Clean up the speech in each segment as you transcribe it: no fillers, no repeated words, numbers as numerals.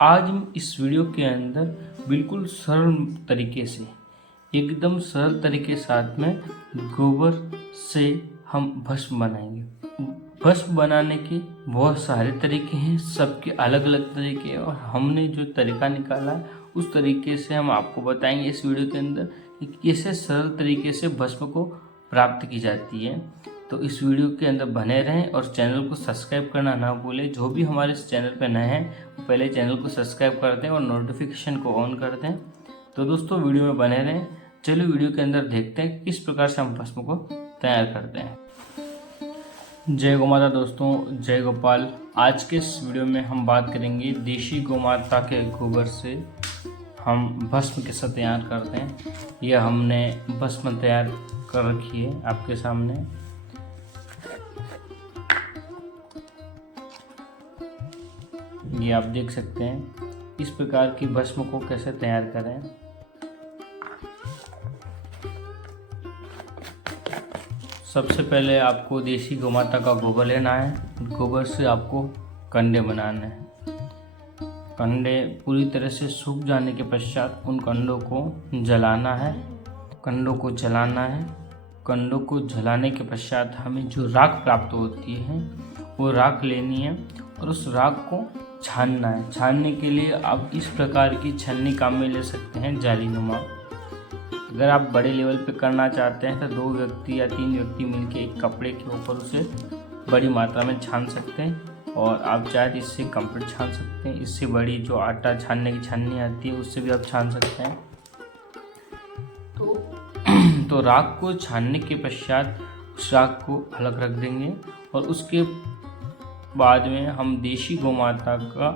आज हम इस वीडियो के अंदर बिल्कुल सरल तरीके से, एकदम सरल तरीके के साथ में गोबर से हम भस्म बनाएंगे। भस्म बनाने के बहुत सारे तरीके हैं, सबके अलग अलग तरीके हैं और हमने जो तरीका निकाला है उस तरीके से हम आपको बताएंगे इस वीडियो के अंदर कि कैसे सरल तरीके से भस्म को प्राप्त की जाती है। तो इस वीडियो के अंदर बने रहें और चैनल को सब्सक्राइब करना ना भूलें। जो भी हमारे इस चैनल पर नए हैं वो पहले चैनल को सब्सक्राइब कर दें और नोटिफिकेशन को ऑन कर दें। तो दोस्तों वीडियो में बने रहें। चलिए वीडियो के अंदर देखते हैं किस प्रकार से हम भस्म को तैयार करते हैं। जय गौ माता दोस्तों, जय गोपाल। आज के इस वीडियो में हम बात करेंगे देशी गौ माता के गोबर से हम भस्म कैसे तैयार करते हैं। यह हमने भस्म तैयार कर रखी है आपके सामने। ये आप देख सकते हैं इस प्रकार की भस्म को कैसे तैयार करें। सबसे पहले आपको देशी गौ माता का गोबर लेना है। गोबर से आपको कंडे बनाने हैं। कंडे पूरी तरह से सूख जाने के पश्चात उन कंडों को जलाना है। कंडों को जलाना है। कंडों को जलाने के पश्चात हमें जो राख प्राप्त होती है वो राख लेनी है और उस राख को छानना है। छानने के लिए आप इस प्रकार की छन्नी काम में ले सकते हैं, जालीनुमा। अगर आप बड़े लेवल पे करना चाहते हैं तो 2 व्यक्ति या 3 व्यक्ति मिलकर एक कपड़े के ऊपर उसे बड़ी मात्रा में छान सकते हैं और आप चाहे तो इससे कम पर छान सकते हैं। इससे बड़ी जो आटा छानने की छन्नी आती है उससे भी आप छान सकते हैं। तो राख को छानने के पश्चात उस राख को अलग रख देंगे और उसके बाद में हम देशी गौ माता का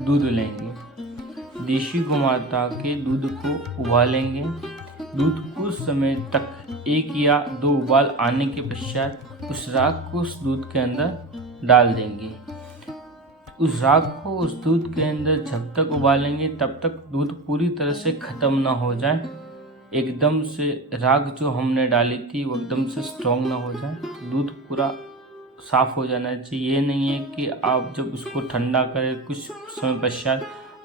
दूध लेंगे। देशी गौ माता के दूध को उबालेंगे। दूध कुछ समय तक 1 या 2 उबाल आने के पश्चात उस राख को उस दूध के अंदर डाल देंगे। उस राख को उस दूध के अंदर जब तक उबालेंगे तब तक दूध पूरी तरह से ख़त्म ना हो जाए। एकदम से राख जो हमने डाली थी वो एकदम से स्ट्रॉन्ग ना हो जाए। दूध पूरा साफ़ हो जाना चाहिए। ये नहीं है कि आप जब उसको ठंडा करें कुछ समय पश्चात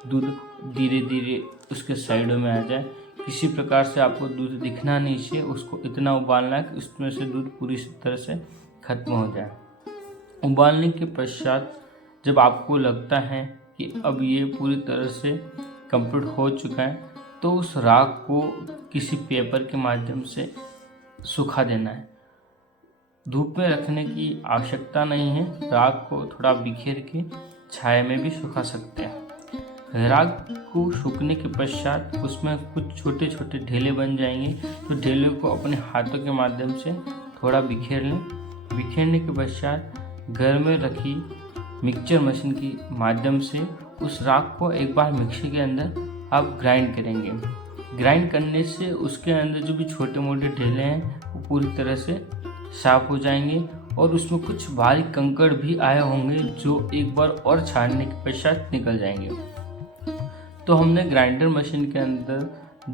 दूध धीरे धीरे उसके साइडों में आ जाए। किसी प्रकार से आपको दूध दिखना नहीं चाहिए। उसको इतना उबालना है कि उसमें से दूध पूरी तरह से ख़त्म हो जाए। उबालने के पश्चात जब आपको लगता है कि अब ये पूरी तरह से कंप्लीट हो चुका है तो उस राख को किसी पेपर के माध्यम से सुखा देना है। धूप में रखने की आवश्यकता नहीं है। राख को थोड़ा बिखेर के छाया में भी सुखा सकते हैं। राख को सूखने के पश्चात उसमें कुछ छोटे छोटे ढेले बन जाएंगे। तो ढेले को अपने हाथों के माध्यम से थोड़ा बिखेर लें। बिखेरने के पश्चात घर में रखी मिक्सचर मशीन की माध्यम से उस राख को एक बार मिक्सी के अंदर आप ग्राइंड करेंगे। ग्राइंड करने से उसके अंदर जो भी छोटे मोटे ढेले हैं वो पूरी तरह से साफ हो जाएंगे और उसमें कुछ बारीक कंकड़ भी आए होंगे जो एक बार और छानने के पश्चात निकल जाएंगे। तो हमने ग्राइंडर मशीन के अंदर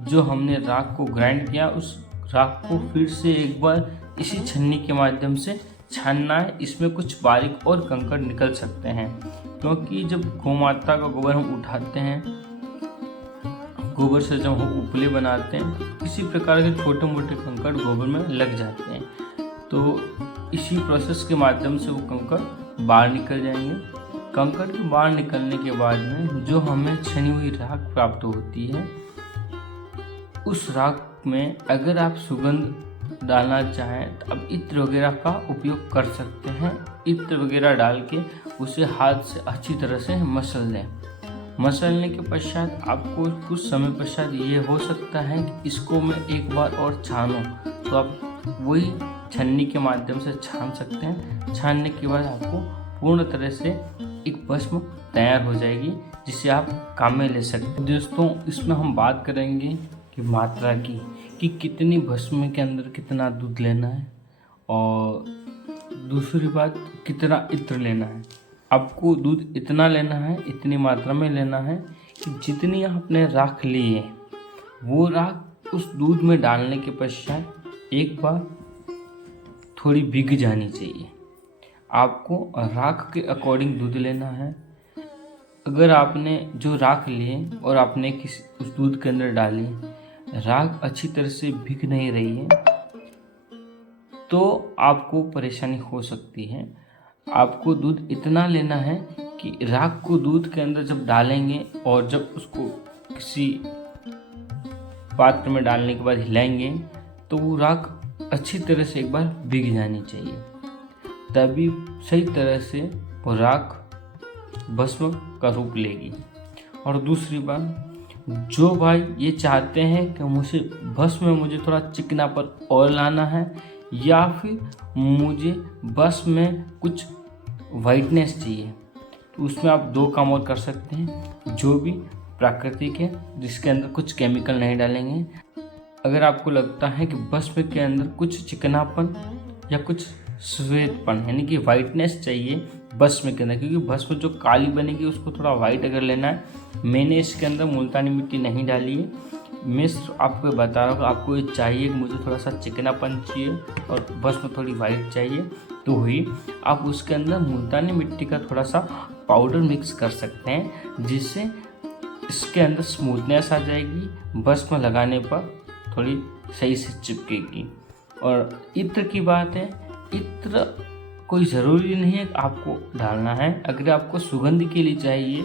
जो हमने राख को ग्राइंड किया उस राख को फिर से एक बार इसी छन्नी के माध्यम से छानना है। इसमें कुछ बारीक और कंकड़ निकल सकते हैं क्योंकि जब गौ माता का गोबर हम उठाते हैं, गोबर से जब हम उपले बनाते हैं किसी प्रकार के छोटे मोटे कंकड़ गोबर में लग जाते हैं। तो इसी प्रोसेस के माध्यम से वो कंकड़ बाहर निकल जाएंगे। कंकड़ के बाहर निकलने के बाद में जो हमें छनी हुई राख प्राप्त होती है उस राख में अगर आप सुगंध डालना चाहें तो आप इत्र वगैरह का उपयोग कर सकते हैं। इत्र वगैरह डाल के उसे हाथ से अच्छी तरह से मसल दें। मसलने के पश्चात आपको कुछ समय पश्चात ये हो सकता है कि इसको मैं एक बार और छानूं तो आप वही छन्नी के माध्यम से छान सकते हैं। छानने के बाद आपको पूर्ण तरह से एक भस्म तैयार हो जाएगी जिसे आप काम में ले सकते हैं। दोस्तों इसमें हम बात करेंगे कि मात्रा की कि कितनी भस्म के अंदर कितना दूध लेना है और दूसरी बात कितना इत्र लेना है। आपको दूध इतना लेना है, इतनी मात्रा में लेना है कि जितनी आपने राख ली है वो राख उस दूध में डालने के पश्चात एक बार थोड़ी भीग जानी चाहिए। आपको राख के अकॉर्डिंग दूध लेना है। अगर आपने जो राख लिए और आपने किसी उस दूध के अंदर डाली, राख अच्छी तरह से भीग नहीं रही है, तो आपको परेशानी हो सकती है। आपको दूध इतना लेना है कि राख को दूध के अंदर जब डालेंगे और जब उसको किसी पात्र में डालने के बाद हिलाएंगे तो वो राख अच्छी तरह से एक बार भीग जानी चाहिए, तभी सही तरह से वो राख भस्म का रूप लेगी। और दूसरी बात, जो भाई ये चाहते हैं कि मुझे भस्म में मुझे थोड़ा चिकनापन और लाना है या फिर मुझे भस्म में कुछ वाइटनेस चाहिए, तो उसमें आप दो काम और कर सकते हैं, जो भी प्राकृतिक है जिसके अंदर कुछ केमिकल नहीं डालेंगे। अगर आपको लगता है कि भस्म के अंदर कुछ चिकनापन या कुछ श्वेतपन यानी कि वाइटनेस चाहिए भस्म के अंदर, क्योंकि भस्म जो काली बनेगी उसको थोड़ा वाइट अगर लेना है, मैंने इसके अंदर मुल्तानी मिट्टी नहीं डाली है, मैं सिर्फ आपको बता रहा हूँ आपको ये चाहिए कि मुझे थोड़ा सा चिकनापन चाहिए और भस्म थोड़ी वाइट चाहिए, तो ही आप उसके अंदर मुल्तानी मिट्टी का थोड़ा सा पाउडर मिक्स कर सकते हैं, जिससे इसके अंदर स्मूथनेस आ जाएगी, भस्म लगाने पर थोड़ी सही से चिपकेगी। और इत्र की बात है, इत्र कोई ज़रूरी नहीं है आपको डालना है, अगर आपको सुगंध के लिए चाहिए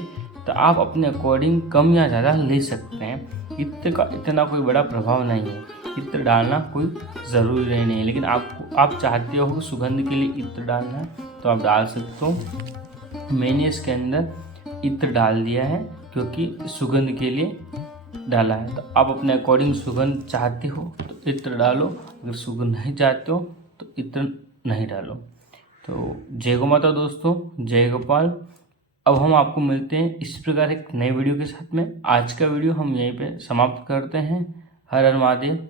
तो आप अपने अकॉर्डिंग कम या ज़्यादा ले सकते हैं। इत्र का इतना कोई बड़ा प्रभाव नहीं है, इत्र डालना कोई ज़रूरी नहीं है, लेकिन आप चाहते हो सुगंध के लिए इत्र डालना है तो आप डाल सकते हो। मैंने इसके अंदर इत्र डाल दिया है क्योंकि सुगंध के लिए डाला है, तो आप अपने अकॉर्डिंग सुगंध चाहते हो तो इत्र डालो, अगर सुगंध नहीं चाहते हो तो इत्र नहीं डालो। तो जय गौ माता दोस्तों, जय गोपाल। अब हम आपको मिलते हैं इस प्रकार एक नए वीडियो के साथ में। आज का वीडियो हम यहीं पे समाप्त करते हैं। हर हर महादेव।